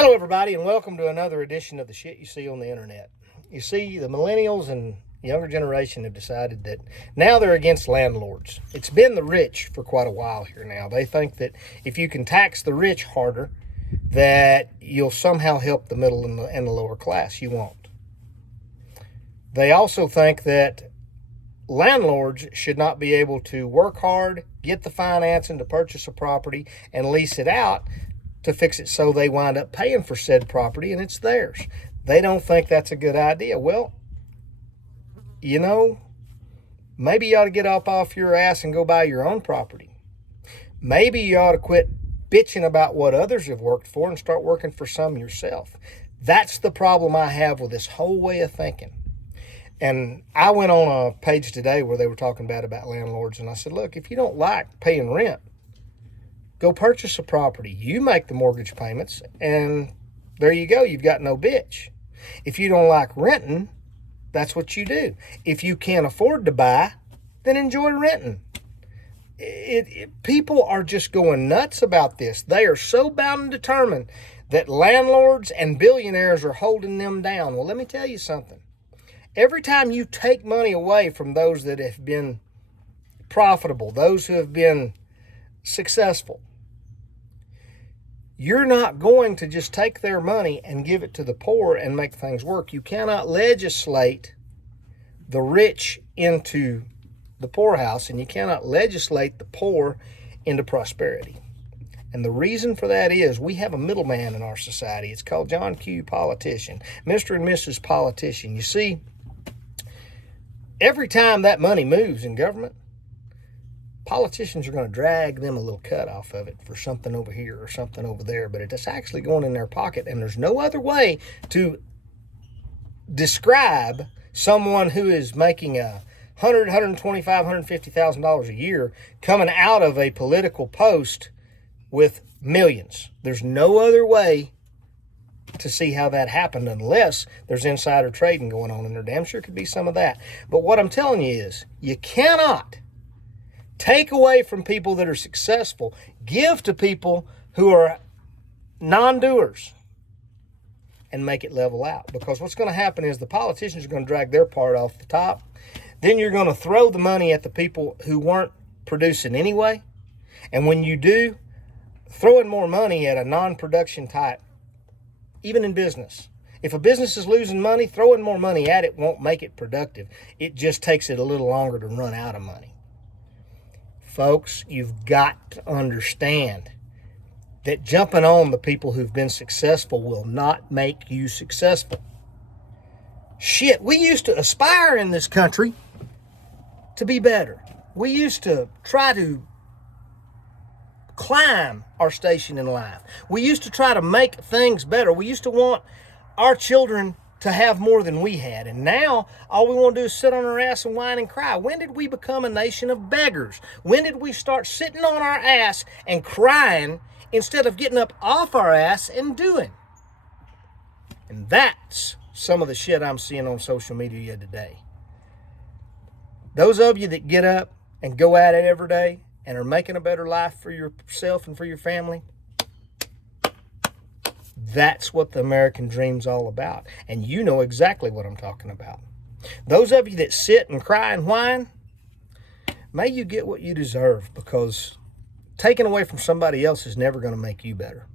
Hello, everybody, and welcome to another edition of the shit you see on the internet. You see, the millennials and younger generation have decided that now they're against landlords. It's been the rich for quite a while here now. They think that if you can tax the rich harder, that you'll somehow help the middle and the lower class. You won't. They also think that landlords should not be able to work hard, get the financing to purchase a property, and lease it out to fix it so they wind up paying for said property and it's theirs. They don't think that's a good idea. Well, you know, maybe you ought to get up off your ass and go buy your own property. Maybe you ought to quit bitching about what others have worked for and start working for some yourself. That's the problem I have with this whole way of thinking. And I went on a page today where they were talking about landlords, and I said, look, if you don't like paying rent, go purchase a property. You make the mortgage payments, and there you go. You've got no bitch. If you don't like renting, that's what you do. If you can't afford to buy, then enjoy renting. People are just going nuts about this. They are so bound and determined that landlords and billionaires are holding them down. Well, let me tell you something. Every time you take money away from those that have been profitable, those who have been successful, you're not going to just take their money and give it to the poor and make things work. You cannot legislate the rich into the poorhouse, and you cannot legislate the poor into prosperity. And the reason for that is we have a middleman in our society. It's called John Q. Politician, Mr. and Mrs. Politician. You see, every time that money moves in government, politicians are going to drag them a little cut off of it for something over here or something over there, but it's actually going in their pocket, and there's no other way to describe someone who is making $125,000, $150,000 a year coming out of a political post with millions. There's no other way to see how that happened unless there's insider trading going on, and there damn sure could be some of that. But what I'm telling you is you cannot take away from people that are successful, give to people who are non-doers, and make it level out. Because what's going to happen is the politicians are going to drag their part off the top. Then you're going to throw the money at the people who weren't producing anyway. And when you do, throwing more money at a non-production type, even in business. If a business is losing money, throwing more money at it won't make it productive. It just takes it a little longer to run out of money. Folks, you've got to understand that jumping on the people who've been successful will not make you successful. Shit, we used to aspire in this country to be better. We used to try to climb our station in life. We used to try to make things better. We used to want our children to have more than we had. And now all we want to do is sit on our ass and whine and cry. When did we become a nation of beggars? When did we start sitting on our ass and crying instead of getting up off our ass and doing? And that's some of the shit I'm seeing on social media today. Those of you that get up and go at it every day and are making a better life for yourself and for your family, that's what the American dream's all about. And you know exactly what I'm talking about. Those of you that sit and cry and whine, may you get what you deserve, because taking away from somebody else is never going to make you better.